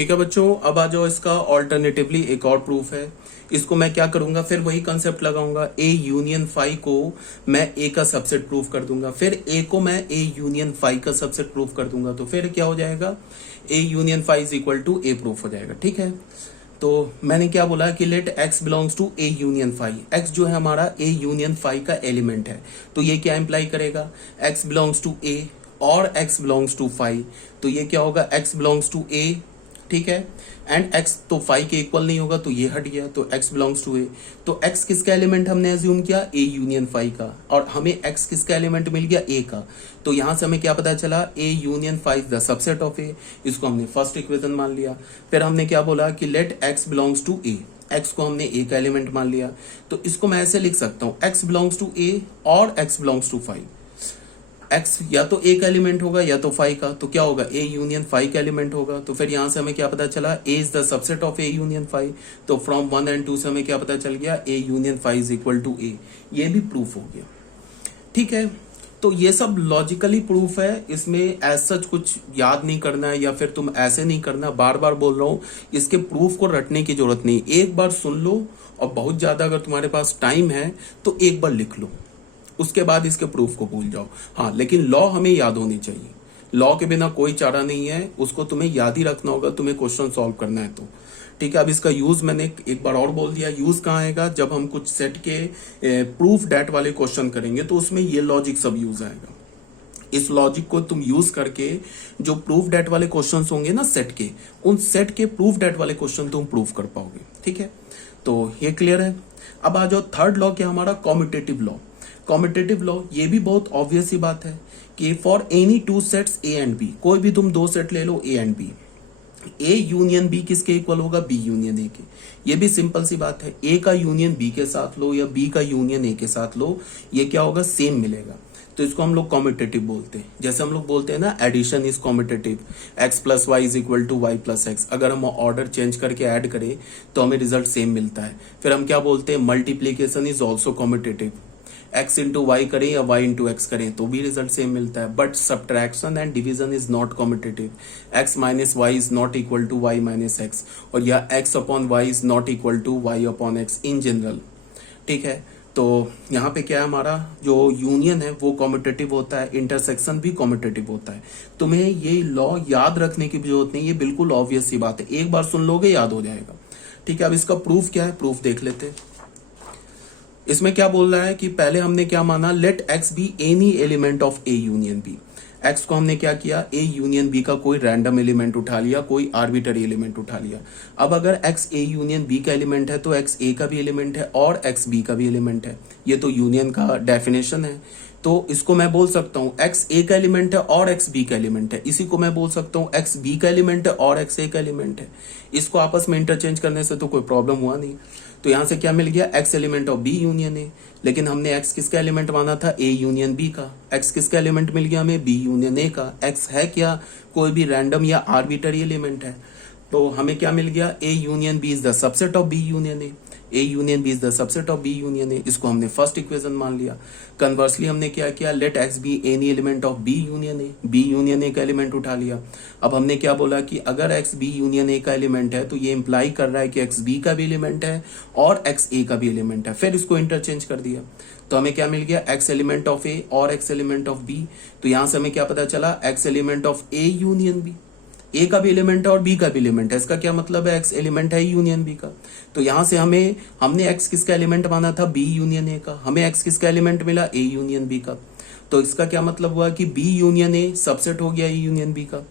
ठीक है बच्चों, अब आ जाओ इसका ऑल्टरनेटिवली एक और प्रूफ है। इसको मैं क्या करूंगा, फिर वही कंसेप्ट लगाऊंगा, ए यूनियन फाई को मैं ए का सबसेट प्रूफ कर दूंगा, फिर ए को मैं ए यूनियन फाई का सबसेट प्रूफ कर दूंगा, तो फिर क्या हो जाएगा, A union phi is equal to A proof हो जाएगा। ठीक है, तो मैंने क्या बोला कि let x belongs to A union phi, x जो है हमारा ए यूनियन फाई का एलिमेंट है, तो ये क्या इंप्लाई करेगा, एक्स बिलोंग्स टू ए और एक्स बिलोंग्स टू फाई, तो ये क्या होगा, एक्स बिलोंग्स टू ए, ठीक है, एंड x तो फाई के इक्वल नहीं होगा तो ये हट गया, तो x बिलोंग्स टू ए, तो x किसका एलिमेंट हमने एज्यूम किया, a यूनियन फाई का, और हमें x किसका एलिमेंट मिल गया, a का, तो यहां से हमें क्या पता चला, a union phi is the subset of a, इसको हमने फर्स्ट इक्वेशन मान लिया। फिर हमने क्या बोला कि let x belongs to a, x को हमने a का एलिमेंट मान लिया, तो इसको मैं ऐसे लिख सकता हूं, x बिलोंग्स टू a और x belongs to phi, x या तो ए का एलिमेंट होगा या तो फाई का, तो क्या होगा, ए यूनियन फाई का एलिमेंट होगा, तो फिर यहां से हमें क्या पता चला, A is the subset of A union phi, तो फ्रॉम 1 एंड 2 से हमें क्या पता चल गया, A union phi is equal to A, ये भी प्रूफ हो गया। ठीक है, तो ये सब लॉजिकली प्रूफ है, इसमें एज सच कुछ याद नहीं करना है या फिर तुम ऐसे नहीं करना, बार बार बोल रहा हूं, इसके प्रूफ को रटने की जरूरत नहीं, एक बार सुन लो, और बहुत ज्यादा अगर तुम्हारे पास टाइम है तो एक बार लिख लो, उसके बाद इसके प्रूफ को भूल जाओ। हाँ, लेकिन लॉ हमें याद होनी चाहिए, लॉ के बिना कोई चारा नहीं है, उसको तुम्हें याद ही रखना होगा, तुम्हें क्वेश्चन सॉल्व करना है तो। ठीक है, अब इसका यूज मैंने एक बार और बोल दिया, यूज कहाँ आएगा, जब हम कुछ सेट के प्रूफ डेट वाले क्वेश्चन करेंगे तो उसमें ये लॉजिक सब यूज आएगा। इस लॉजिक को तुम यूज करके जो प्रूफ डेट वाले क्वेश्चन होंगे ना सेट के, उन सेट के प्रूफ डेट वाले क्वेश्चन तुम प्रूफ कर पाओगे। ठीक है, तो ये क्लियर है। अब आ जाओ थर्ड लॉ क्या, हमारा कॉम्यूटेटिव लॉ। कॉम्यूटेटिव लॉ, ये भी बहुत ऑब्वियस ही बात है कि for any two sets A and B, कोई भी तुम दो सेट ले लो A and B, A union B किसके इक्वल होगा, बी यूनियन ए के, ये भी सिंपल सी बात है, ए का यूनियन बी के साथ लो या बी का यूनियन ए के साथ लो, ये क्या होगा, सेम मिलेगा, तो इसको हम लोग कॉम्यूटेटिव बोलते हैं। जैसे हम लोग बोलते हैं ना, addition is commutative, x plus y is equal to y plus x, अगर हम ऑर्डर चेंज करके ऐड करें तो हमें रिजल्ट सेम मिलता है। फिर हम क्या बोलते हैं, multiplication is also commutative, x into y करें या y इंटू एक्स करें तो भी रिजल्ट सेम मिलता है। But subtraction and division is not commutative, x minus y is not equal to y minus x, और या x upon y is not equal to y upon x in general. ठीक है, तो यहाँ पे क्या है, हमारा जो यूनियन है वो कॉम्यूटेटिव होता है, इंटरसेक्शन भी कॉम्यूटेटिव होता है। तुम्हें ये लॉ याद रखने की जरूरत नहीं, ये बिल्कुल ऑब्वियस सी बात है, एक बार सुन लोगे याद हो जाएगा। ठीक है, अब इसका प्रूफ क्या है, प्रूफ देख लेते हैं। इसमें क्या बोल रहा है कि पहले हमने क्या माना, let x be any element of A union B, x को हमने क्या किया, ए यूनियन बी का कोई रैंडम एलिमेंट उठा लिया, कोई आर्बिटरी एलिमेंट उठा लिया। अब अगर एक्स ए यूनियन बी का एलिमेंट है तो एक्स ए का भी एलिमेंट है और एक्स बी का भी एलिमेंट है, ये तो यूनियन का डेफिनेशन है। तो इसको मैं बोल सकता हूं एक्स ए का एलिमेंट है और एक्स बी का एलिमेंट है, इसी को मैं बोल सकता हूं एक्स बी का एलिमेंट है और एक्स ए का एलिमेंट है। इसको आपस में इंटरचेंज करने से तो कोई प्रॉब्लम हुआ नहीं। तो यहां से क्या मिल गया, x element of B union A, लेकिन हमने एक्स किसका एलिमेंट माना था, ए यूनियन बी का, एक्स किसका एलिमेंट मिल गया हमें, बी यूनियन ए का। एक्स है क्या, कोई भी रैंडम या आर्बिटरी एलिमेंट है, तो हमें क्या मिल गया, A union B is the subset of B union A, A union B is the subset of B union A, इसको हमने फर्स्ट इक्वेशन मान लिया। कन्वर्सली हमने क्या किया, let x be any element of B union A, B union A का element उठा लिया। अब हमने क्या बोला कि अगर एक्स बी यूनियन ए का एलिमेंट है तो ये इंप्लाई कर रहा है कि एक्स बी का भी एलिमेंट है और एक्स ए का भी एलिमेंट है, फिर इसको इंटरचेंज कर दिया तो हमें क्या मिल गया, एक्स एलिमेंट ऑफ ए और एक्स एलिमेंट ऑफ बी। तो यहां से हमें क्या पता चला, X element of A union B, A का भी एलिमेंट है और बी का भी एलिमेंट है, इसका क्या मतलब है, एक्स एलिमेंट है यूनियन बी का। तो यहां से हमने एक्स किसका एलिमेंट माना था, बी यूनियन ए का, हमें एक्स किसका एलिमेंट मिला, ए यूनियन बी का। तो इसका क्या मतलब हुआ कि बी यूनियन ए सबसेट हो गया ए यूनियन बी का।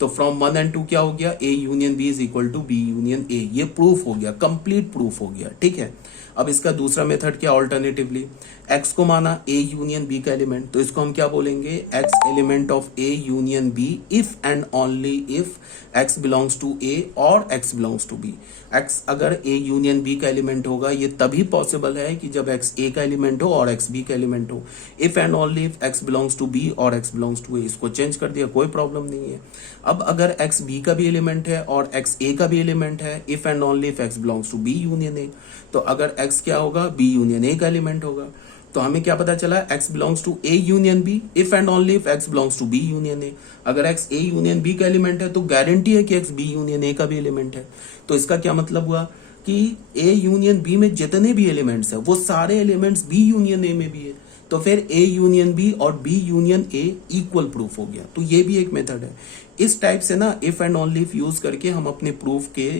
तो फ्रॉम 1 एंड 2 क्या हो गया, A union B is equal to B union A, ये प्रूफ हो गया, कंप्लीट प्रूफ हो गया। ठीक है, अब इसका दूसरा मेथड क्या, ऑल्टरनेटिवली एक्स को माना ए यूनियन बी का एलिमेंट, तो इसको हम क्या बोलेंगे, X element of A union B if and only if x belongs to A और x belongs to B. X अगर ए यूनियन बी का एलिमेंट होगा ये तभी पॉसिबल है कि जब एक्स ए का एलिमेंट हो और एक्स बी का एलिमेंट हो, if and only if x belongs to B और एक्स बिलोंग्स टू ए। इसको चेंज कर दिया, कोई प्रॉब्लम नहीं है। अब अगर एक्स बी का भी एलिमेंट है और एक्स ए का भी एलिमेंट है, if and only if x belongs to B union A, तो अगर एक्स क्या होगा, बी यूनियन ए का एलिमेंट होगा। तो हमें क्या पता चला, x belongs to A union B if and only if x belongs to B union A। अगर x A यूनियन B का एलिमेंट है तो गारंटी है कि x B यूनियन A का भी एलिमेंट है। तो इसका क्या मतलब हुआ कि A यूनियन B में जितने भी एलिमेंट्स है वो सारे एलिमेंट्स B यूनियन A में भी है, तो फिर A यूनियन B और B union A equal proof हो गया। तो ये भी एक मेथड है। इस टाइप से ना if and only if use करके हम अपने प्रूफ के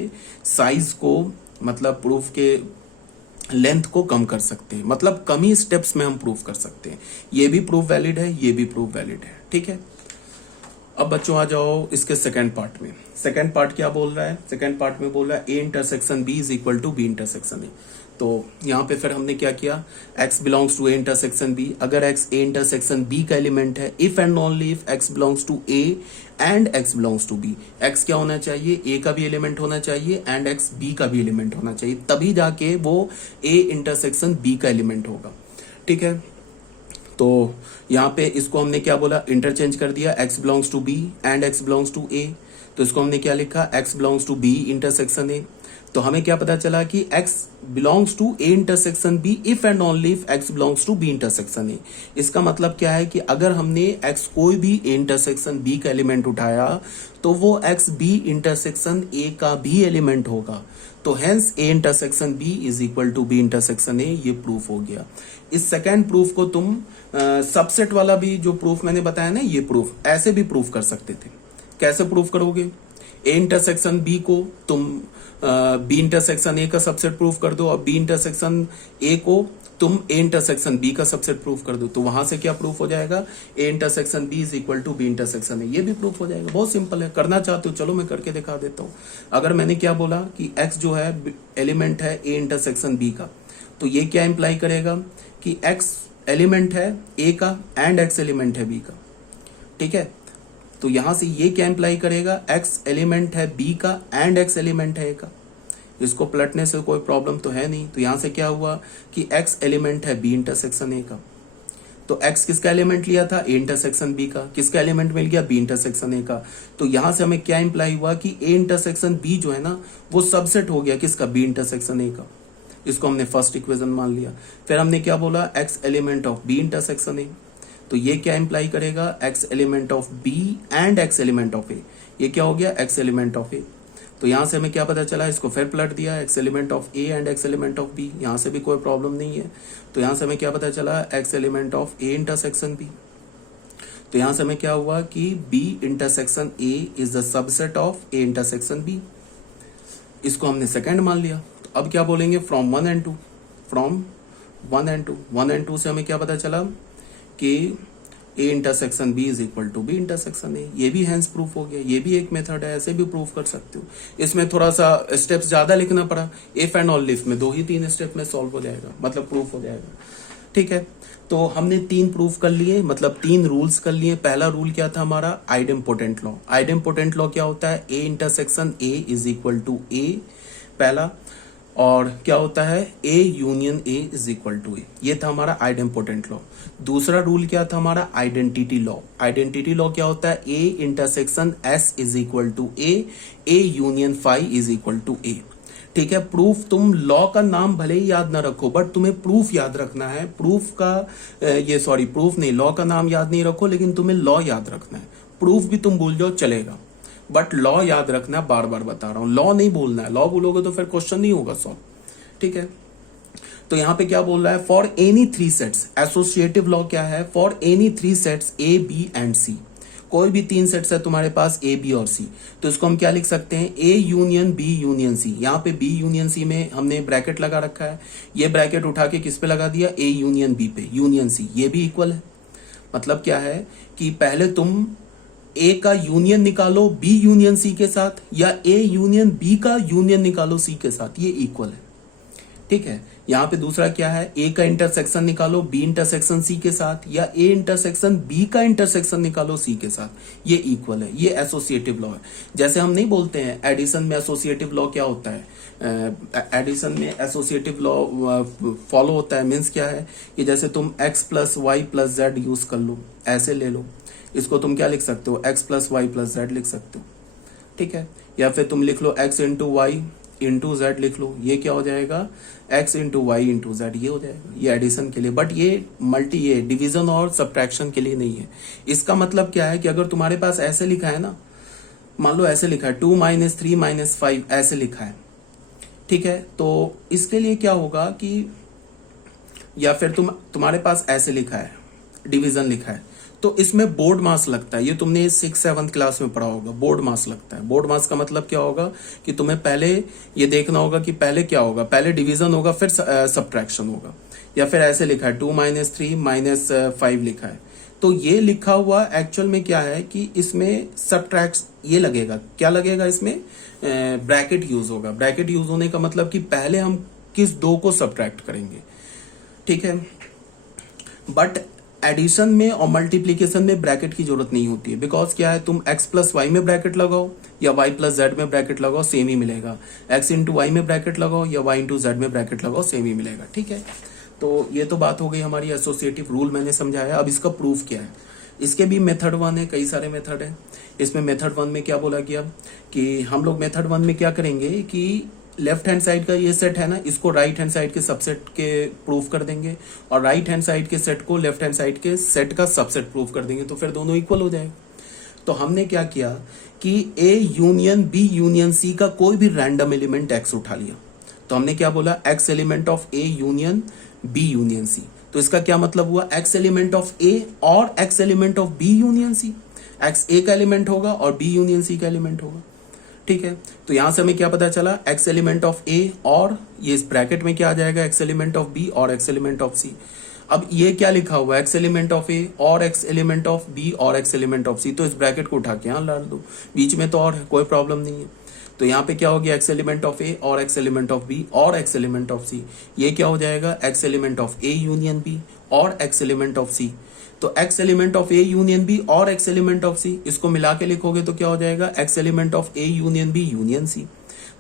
साइज को, मतलब प्रूफ के लेंथ को कम कर सकते हैं, मतलब कम ही स्टेप्स में हम प्रूफ कर सकते हैं। ये भी प्रूफ वैलिड है, ये भी प्रूफ वैलिड है। ठीक है, अब बच्चों आ जाओ इसके सेकंड पार्ट में। सेकंड पार्ट क्या बोल रहा है, सेकंड पार्ट में बोल रहा है A intersection B is equal to B intersection A। तो यहाँ पे फिर हमने क्या किया, x belongs to A intersection B। अगर x A इंटरसेक्शन B का एलिमेंट है, if and only if x belongs to A and x belongs to B, x क्या होना चाहिए, A का भी एलिमेंट होना चाहिए एंड x B का भी एलिमेंट होना चाहिए, तभी जाके वो A इंटरसेक्शन B का एलिमेंट होगा। ठीक है, तो यहाँ पे इसको हमने क्या बोला, इंटरचेंज कर दिया, x belongs to B and x belongs to A। तो इसको हमने क्या लिखा, x belongs to B intersection A। तो हमें क्या पता चला कि x belongs to A intersection B if and only if x belongs to B intersection A। इसका मतलब क्या है कि अगर हमने x कोई भी A इंटरसेक्शन B का एलिमेंट उठाया तो वो x B इंटरसेक्शन A का भी एलिमेंट होगा। तो hence A intersection B is equal to B intersection A, ये प्रूफ हो गया। इस सेकेंड प्रूफ को तुम सबसेट वाला भी जो प्रूफ मैंने बताया ना, ये प्रूफ ऐसे भी प्रूफ कर सकते थे। कैसे प्रूफ करोगे, A इंटरसेक्शन B को तुम B इंटरसेक्शन A का सबसेट प्रूफ कर दो और B इंटरसेक्शन A को तुम A इंटरसेक्शन B का सबसेट प्रूफ कर दो, तो वहां से क्या प्रूफ हो जाएगा, A intersection B is equal to B intersection A। ये भी प्रूफ हो जाएगा। बहुत सिंपल है, करना चाहते हो चलो मैं करके दिखा देता हूँ। अगर मैंने क्या बोला कि x जो है एलिमेंट है A इंटरसेक्शन B का, तो ये क्या इंप्लाई करेगा कि x एलिमेंट है A का एंड x एलिमेंट है B का। ठीक है, तो यहां से ये क्या इंप्लाई करेगा, x एलिमेंट है B का एंड x एलिमेंट है A का। इसको पलटने से कोई प्रॉब्लम तो है नहीं। तो यहां से क्या हुआ कि x एलिमेंट है B इंटरसेक्शन A का। तो x किसका एलिमेंट लिया था, A इंटरसेक्शन B का। किसका एलिमेंट मिल गया, B इंटरसेक्शन A का। तो यहां से हमें क्या इंप्लाई हुआ कि A इंटरसेक्शन B जो है ना, वो सबसेट हो गया किसका, B इंटरसेक्शन A का। इसको हमने फर्स्ट इक्वेशन मान लिया। फिर हमने क्या बोला, x element of B intersection A। तो ये क्या इंप्लाई करेगा, x element of B and x element of A। ये क्या हो गया, x एलिमेंट ऑफ A। तो यहां से हमें क्या पता चला, इसको फिर पलट दिया, x element of A and x element of B। यहां से भी कोई प्रॉब्लम नहीं है। तो यहां से हमें क्या पता चला, x element of A intersection B। तो यहां से हमें क्या हुआ कि B intersection A is the subset of A intersection B। इसको हमने सेकेंड मान लिया। तो अब क्या बोलेंगे, from 1 and 2, from 1 and 2। 1 and 2 से हमें क्या पता चला कि A intersection B is equal to B intersection A। ये भी हैंस प्रूफ हो गया। ये भी एक मेथड है, ऐसे भी प्रूफ कर सकते हो। इसमें थोड़ा सा स्टेप्स ज्यादा लिखना पड़ा, इफ एंड ऑल इफ में 2 ही 3 स्टेप में सॉल्व हो जाएगा, मतलब प्रूफ हो जाएगा। ठीक है, तो हमने 3 प्रूफ कर लिए, मतलब 3 रूल्स कर लिए। पहला रूल क्या था हमारा, आइडेम्पोटेंट लॉ। आइडेम्पोटेंट लॉ क्या होता है, A intersection A is equal to A पहला, और क्या होता है, A union A is equal to A। ये था हमारा आइडेम्पोटेंट लॉ। दूसरा रूल क्या था हमारा, आइडेंटिटी लॉ। आइडेंटिटी लॉ क्या होता है, A intersection S is equal to A union phi is equal to A। ठीक है, प्रूफ तुम लॉ का नाम भले ही याद ना रखो, बट तुम्हें प्रूफ याद रखना है। प्रूफ का प्रूफ नहीं, लॉ का नाम याद नहीं रखो, लेकिन तुम्हें लॉ याद रखना है। प्रूफ भी तुम भूल जाओ चलेगा, बट लॉ याद रखना है। बार बार बता रहा हूं, लॉ नहीं बोलना है। लॉ बोलोगे तो फिर क्वेश्चन नहीं होगा सॉल्व। ठीक है, तो यहां पे क्या बोल रहा है, for any 3 sets. Associative law क्या है, for any 3 sets A B and C। कोई भी 3 सेट्स है तुम्हारे पास A B और C, तो इसको हम क्या लिख सकते हैं, A union B union C। यहाँ पे B यूनियन C में हमने ब्रैकेट लगा रखा है, ये ब्रैकेट उठा के किस पे लगा दिया, A यूनियन B पे, यूनियन C। ये भी इक्वल है। मतलब क्या है कि पहले तुम A का यूनियन निकालो B यूनियन C के साथ, या A यूनियन B का यूनियन निकालो C के साथ, ये इक्वल है। ठीक है, यहाँ पे दूसरा क्या है, A का इंटरसेक्शन निकालो B इंटरसेक्शन C के साथ, या A इंटरसेक्शन B का इंटरसेक्शन निकालो C के साथ, ये इक्वल है। ये एसोसिएटिव लॉ है। जैसे हम नहीं बोलते हैं एडिशन में एसोसिएटिव लॉ क्या होता है, एडिशन में एसोसिएटिव लॉ फॉलो होता है। मीन्स क्या है कि जैसे तुम x plus y plus z use कर लो, ऐसे ले लो, इसको तुम क्या लिख सकते हो, x plus y plus z लिख सकते हो। ठीक है, या फिर तुम लिख लो x into y into z लिख लो, ये क्या हो जाएगा x into y into z, ये हो जाएगा, ये एडिशन के लिए। बट ये डिवीजन और सब्ट्रैक्शन के लिए नहीं है। इसका मतलब क्या है कि अगर तुम्हारे पास ऐसे लिखा है ना, मान लो ऐसे लिखा है 2 - 3 - 5 ऐसे लिखा है, ठीक है, तो इसके लिए क्या होगा कि, या फिर तुम्हारे पास ऐसे लिखा है, डिवीजन लिखा है, तो इसमें बोर्ड मास लगता है। ये तुमने 6-7 क्लास में पढ़ा होगा, बोर्ड मास लगता है। बोर्ड मास का मतलब क्या होगा कि तुम्हें पहले ये देखना होगा कि पहले क्या होगा, पहले डिवीजन होगा फिर सब्ट्रैक्शन होगा। या फिर ऐसे लिखा है 2 - 3 - 5 लिखा है, तो ये लिखा हुआ एक्चुअल में क्या है कि इसमें सब्ट्रैक्ट ये लगेगा, क्या लगेगा इसमें, ब्रैकेट यूज होगा। ब्रैकेट यूज होने का मतलब कि पहले हम किस दो को सब्ट्रैक्ट करेंगे, ठीक है। बट एडिशन में और मल्टीप्लीकेशन में ब्रैकेट की जरूरत नहीं होती है, बिकॉज क्या है, तुम x प्लस वाई में ब्रैकेट लगाओ या y प्लस जेड में ब्रैकेट लगाओ, सेम ही मिलेगा। x इंटू वाई में ब्रैकेट लगाओ या y इंटू जेड में ब्रैकेट लगाओ, सेम ही मिलेगा, ठीक है। तो ये तो बात हो गई हमारी एसोसिएटिव रूल, मैंने समझाया। अब इसका प्रूफ क्या है, इसके भी मेथड 1 है, कई सारे मेथड है। इसमें मेथड 1 में क्या बोला गया कि हम लोग मेथड 1 में क्या करेंगे कि लेफ्ट हैंड साइड का ये सेट है ना, इसको राइट हैंड साइड के सबसेट के प्रूफ कर देंगे, और राइट हैंड साइड के सेट को लेफ्ट हैंड साइड के सेट का सबसेट प्रूफ कर देंगे, तो फिर दोनों इक्वल हो जाएगा। तो हमने क्या किया कि A union B union C का कोई भी रैंडम एलिमेंट X उठा लिया। तो हमने क्या बोला, X element of A union B union C। तो इसका क्या मतलब हुआ, X एलिमेंट ऑफ A और X element of B union C। X A का एलिमेंट होगा और B यूनियन C का एलिमेंट होगा, ठीक है। तो यहां से हमें क्या पता चला, x एलिमेंट ऑफ A और ये इस ब्रैकेट में क्या आ जाएगा, x एलिमेंट ऑफ B और x एलिमेंट ऑफ C। अब ये क्या लिखा हुआ है, x एलिमेंट ऑफ A और x एलिमेंट ऑफ B और x एलिमेंट ऑफ C, तो इस ब्रैकेट को उठा के यहां डाल दो, बीच में तो और है, कोई प्रॉब्लम नहीं है। तो यहाँ पे क्या हो गया, x एलिमेंट ऑफ A और x एलिमेंट ऑफ B और x एलिमेंट ऑफ C। ये क्या हो जाएगा, x element of A union B और x एलिमेंट ऑफ C। तो x element of A union B और x एलिमेंट ऑफ C, इसको मिला के लिखोगे तो क्या हो जाएगा, x element of A union B union C।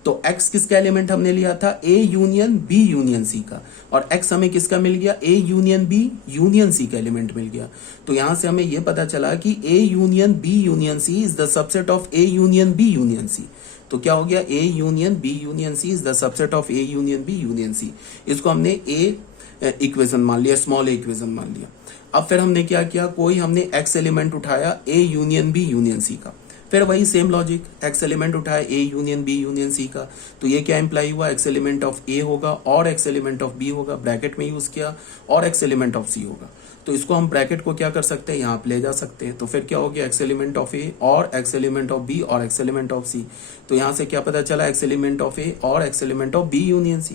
तो x किसका एलिमेंट हमने लिया था, A union B union C का, और x हमें किसका मिल गया, A union B union C का एलिमेंट मिल गया। तो यहां से हमें यह पता चला कि A union B union C is the subset of A union B union C। तो क्या हो गया, A union B union C is the subset of A union B union C। इसको हमने A इक्वेशन मान लिया, स्मॉल ए equation मान लिया। अब फिर हमने क्या किया, कोई हमने x एलिमेंट उठाया A union B union C का, फिर वही सेम लॉजिक, x एलिमेंट उठाया A union B union C का, तो ये क्या इंप्लाई हुआ, x एलिमेंट ऑफ A होगा और x एलिमेंट ऑफ B होगा, ब्रैकेट में यूज किया, और x एलिमेंट ऑफ C होगा। तो इसको हम ब्रैकेट को क्या कर सकते हैं, यहाँ पे ले जा सकते हैं। तो फिर क्या हो गया, x एलिमेंट ऑफ A और x एलिमेंट ऑफ B और x एलिमेंट ऑफ C। तो यहाँ से क्या पता चला, x एलिमेंट ऑफ A और x element of B union C।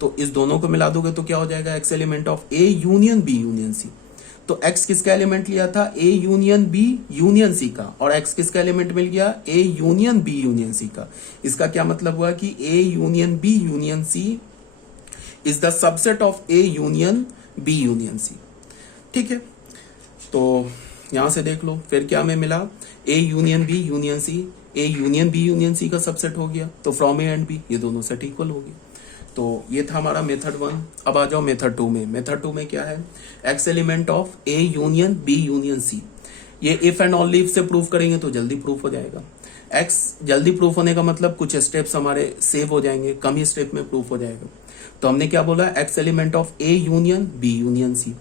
तो इस दोनों को मिला दोगे तो क्या हो जाएगा, x element of A union B union C। तो x किसका एलिमेंट लिया था, A union B union C का, और x किसका एलिमेंट मिल गया, A union B union C का। इसका क्या मतलब हुआ कि A union B union C is the subset of A union B union C, ठीक है। तो यहां से देख लो फिर क्या हमें मिला, A union B union C, A union B union C का सबसेट हो गया, तो फ्रॉम A एंड B ये दोनों सेट इक्वल हो गए। तो ये था हमारा मेथड 1। अब आ जाओ मेथड 2 में। मेथड 2 में क्या है, x element of A union B union C। ये इफ एंड ऑनली इफ से प्रूफ करेंगे तो जल्दी प्रूफ हो जाएगा। x जल्दी प्रूफ होने का मतलब कुछ स्टेप्स हमारे सेव हो जाएंगे, कम ही स्टेप में प्रूफ हो जाएगा। तो हमने क्या बोला, x element of A union B union C,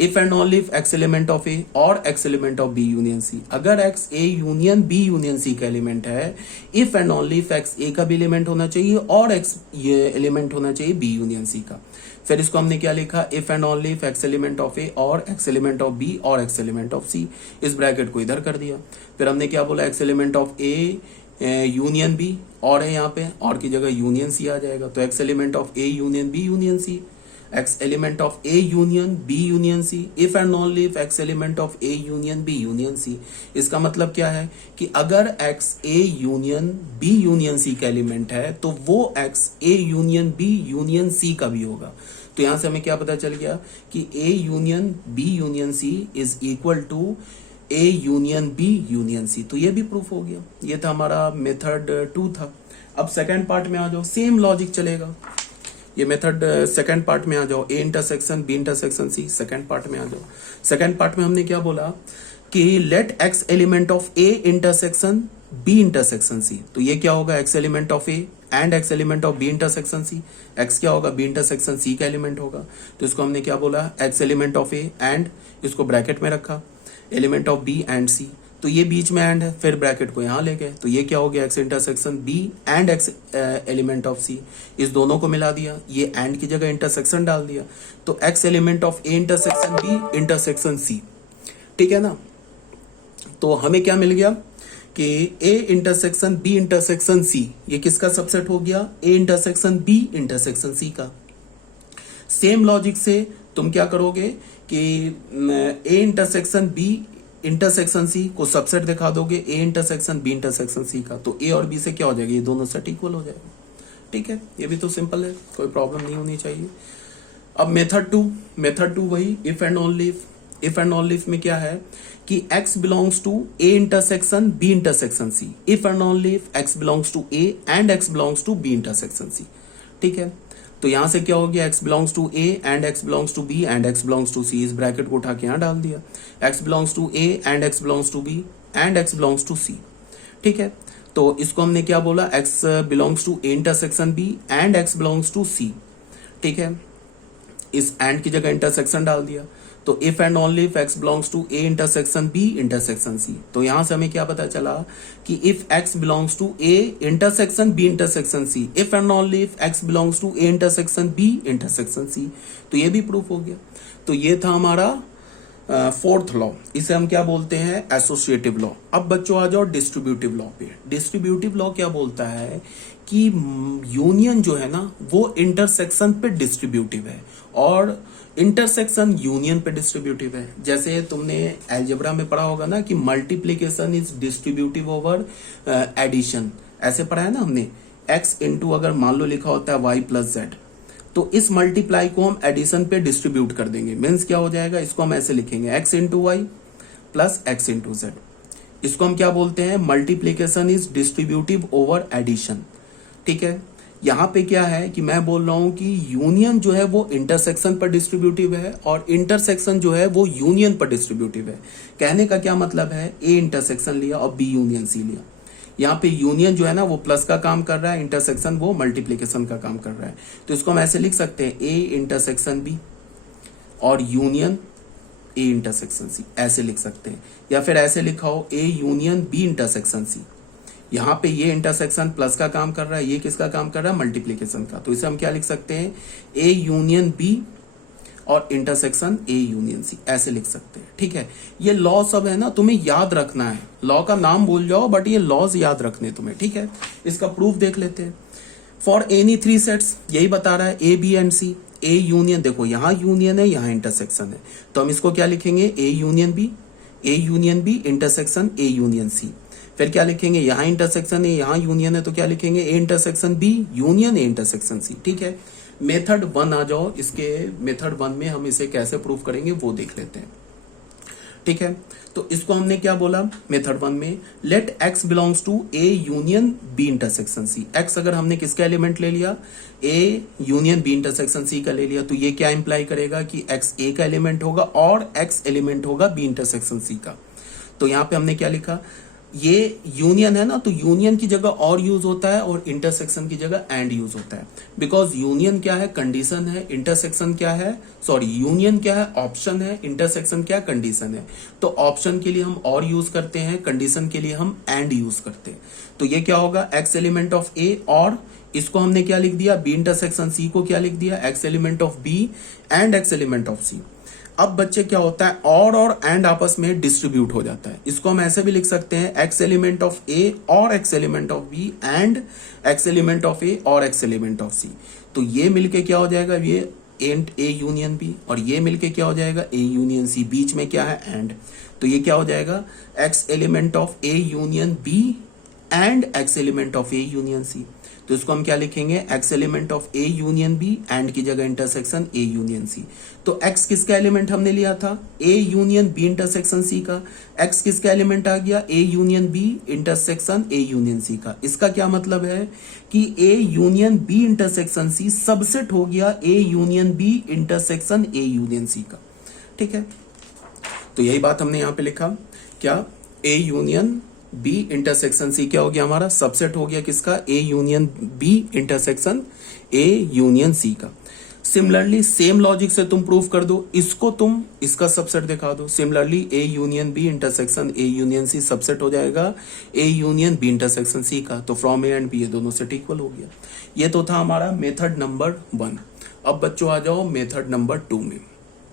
if and only if x element of A और x element of B union C। अगर x A union B union C का एलिमेंट है, if and only if x A का भी element होना चाहिए और x ये एलिमेंट होना चाहिए B यूनियन C का। फिर इसको हमने क्या लिखा, if and only if x element of A और x एलिमेंट ऑफ B और x एलिमेंट ऑफ C। इस ब्रैकेट को इधर कर दिया। फिर हमने क्या बोला, x element of A union B, और है यहाँ पे, और की जगह यूनियन C आ जाएगा। तो x element of A union B union C, x element of A union B union C, if and only if x element of A union B union C। इसका मतलब क्या है कि अगर x A union B union C का element है तो वो x A union B union C का भी होगा। तो यहां से हमें क्या पता चल गया कि A union B union C is equal to A union B union C। तो ये भी प्रूफ हो गया। ये था हमारा मेथड 2 था। अब सेकेंड पार्ट में आ जाओ, सेम लॉजिक चलेगा। ये मेथड सेकंड पार्ट में आ जाओ, A intersection B intersection C, second part में आ जाओ। सेकंड पार्ट में हमने क्या बोला कि let x element of A intersection B intersection C। तो ये क्या होगा, x element of A, and x element of B intersection C. X क्या होगा, बी इंटरसेक्शन सी का एलिमेंट होगा। तो इसको हमने क्या बोला, x element of A and, इसको ब्रैकेट में रखा, एलिमेंट ऑफ बी एंड सी। तो ये बीच में एंड है, फिर ब्रैकेट को यहां ले गए, तो ये क्या हो गया, X intersection B and x element of C. इस दोनों को मिला दिया, ये एंड की जगह इंटरसेक्शन डाल दिया, तो x element of A intersection B intersection C. ठीक है ना। तो हमें क्या मिल गया कि A intersection B intersection C, ये किसका सबसेट हो गया, A intersection B intersection C का। सेम लॉजिक से तुम क्या करोगे कि A intersection B intersection C को सबसेट दिखा दोगे A intersection B intersection C का, तो ए और बी से क्या हो जाएगा, ये दोनों सेट इक्वल हो जाएगा। ठीक है, ये भी तो सिंपल है, कोई प्रॉब्लम नहीं होनी चाहिए। अब मेथड टू वही if and only if. If and only if में क्या है कि x belongs to A intersection B intersection C. If and only if x belongs to A and x belongs to B intersection C. ठीक है, तो यहां से क्या हो गया, x belongs to A and x belongs to B and x belongs to C. इस bracket को उठा के यहां डाल दिया, x belongs to A and x belongs to B and x belongs to C. ठीक है, तो इसको हमने क्या बोला, x belongs to A intersection B and x belongs to C. ठीक है, इस एंड की जगह इंटरसेक्शन डाल दिया, तो if and only if x belongs to A intersection B intersection C. तो यहां से हमें क्या पता चला कि if x belongs to A intersection B intersection C, if and only if x belongs to A intersection B intersection C. तो ये भी प्रूफ हो गया। तो ये था हमारा फोर्थ लॉ, इसे हम क्या बोलते हैं, एसोसिएटिव लॉ। अब बच्चों आ जाओ डिस्ट्रीब्यूटिव लॉ पे। डिस्ट्रीब्यूटिव लॉ क्या बोलता है कि यूनियन जो है ना वो इंटरसेक्शन पे डिस्ट्रीब्यूटिव है और इंटरसेक्शन यूनियन पे डिस्ट्रीब्यूटिव है। जैसे तुमने अलजेब्रा में पढ़ा होगा ना कि multiplication is distributive over addition, ऐसे पढ़ा है ना हमने। x इंटू अगर मान लो लिखा होता है y प्लस जेड, तो इस मल्टीप्लाई को हम एडिशन पे डिस्ट्रीब्यूट कर देंगे। मीन्स क्या हो जाएगा, इसको हम ऐसे लिखेंगे x into y plus x into z. इसको हम क्या बोलते हैं, multiplication is distributive over addition. ठीक है, यहां पे क्या है कि मैं बोल रहा हूं कि यूनियन जो है वो इंटरसेक्शन पर डिस्ट्रीब्यूटिव है और इंटरसेक्शन जो है वो यूनियन पर डिस्ट्रीब्यूटिव है। कहने का क्या मतलब है, ए इंटरसेक्शन लिया और बी यूनियन सी लिया। यहाँ पे यूनियन जो है ना वो प्लस का काम कर रहा है, इंटरसेक्शन वो मल्टीप्लीकेशन का काम कर रहा है। तो इसको हम ऐसे लिख सकते हैं, ए इंटरसेक्शन बी और यूनियन ए इंटरसेक्शन सी, ऐसे लिख सकते हैं। या फिर ऐसे लिखा हो, A union B intersection C. यहाँ पे ये इंटरसेक्शन प्लस का काम कर रहा है, ये किसका काम कर रहा है, मल्टीप्लीकेशन का। तो इसे हम क्या लिख सकते हैं, ए यूनियन बी और इंटरसेक्शन ए यूनियन सी, ऐसे लिख सकते हैं। ठीक है, ये लॉ सब है ना, तुम्हें याद रखना है। लॉ का नाम भूल जाओ बट ये लॉज याद रखने तुम्हें। ठीक है, इसका प्रूफ देख लेते हैं। फॉर एनी थ्री सेट्स, यही बता रहा है, A B and C. A union, देखो यहां यूनियन है, यहां इंटरसेक्शन है, तो हम इसको क्या लिखेंगे, A union B intersection A union C. फिर क्या लिखेंगे, यहां इंटरसेक्शन है, यहां यूनियन है, तो क्या लिखेंगे, A intersection B union A intersection C. ठीक है, मेथड 1 आ जाओ। इसके मेथड 1 में हम इसे कैसे प्रूव करेंगे वो देख लेते हैं। ठीक है, तो इसको हमने क्या बोला मेथड 1 में, let x belongs to A union B intersection C. x अगर हमने किसका एलिमेंट ले लिया, A union B intersection C का ले लिया, तो ये क्या इंप्लाई करेगा कि x ए का एलिमेंट होगा और x एलिमेंट होगा बी इंटरसेक्शन सी का। तो यहां पे हमने क्या लिखा, ये यूनियन है ना, तो यूनियन की जगह और यूज होता है और इंटरसेक्शन की जगह एंड यूज होता है। बिकॉज यूनियन क्या है, कंडीशन है, इंटरसेक्शन क्या है, सॉरी यूनियन क्या है, ऑप्शन है, इंटरसेक्शन क्या है, कंडीशन है। तो ऑप्शन के लिए हम और यूज करते हैं, कंडीशन के लिए हम एंड यूज करते हैं। तो ये क्या होगा, एक्स एलिमेंट ऑफ ए और इसको हमने क्या लिख दिया, बी इंटरसेक्शन सी को क्या लिख दिया, X element of B and x element of C. अब बच्चे क्या होता है, और एंड आपस में डिस्ट्रीब्यूट हो जाता है। इसको हम ऐसे भी लिख सकते हैं, एक्स एलिमेंट ऑफ ए और X element of B and x element of A और एक्स एलिमेंट ऑफ सी। तो ये मिलके क्या हो जाएगा, ये एंड ए यूनियन बी, और ये मिलके क्या हो जाएगा, ए यूनियन सी। बीच में क्या है, एंड। तो ये क्या हो जाएगा, x element of A union B and x element of A union C. तो इसको हम क्या लिखेंगे, x element of A union B and की जगह इंटरसेक्शन ए यूनियन सी। तो एक्स किसका एलिमेंट हमने लिया था, A union B intersection C का। एक्स किसका एलिमेंट आ गया, A union B intersection A union C का। इसका क्या मतलब है कि A union B intersection C subset हो गया A union B intersection A union C का। ठीक है, तो यही बात हमने यहां पे लिखा, क्या, A union B intersection C क्या हो गया हमारा, सबसेट हो गया किसका, A union B intersection A union C का। सिमिलरली सेम लॉजिक से तुम प्रूव कर दो, इसको तुम इसका सबसेट दिखा दो। Similarly A union B intersection A union C subset हो जाएगा A union B intersection C का। तो फ्रॉम ए एंड बी ये दोनों सेट इक्वल हो गया। ये तो था हमारा मेथड नंबर 1। अब बच्चों आ जाओ मेथड नंबर 2 में।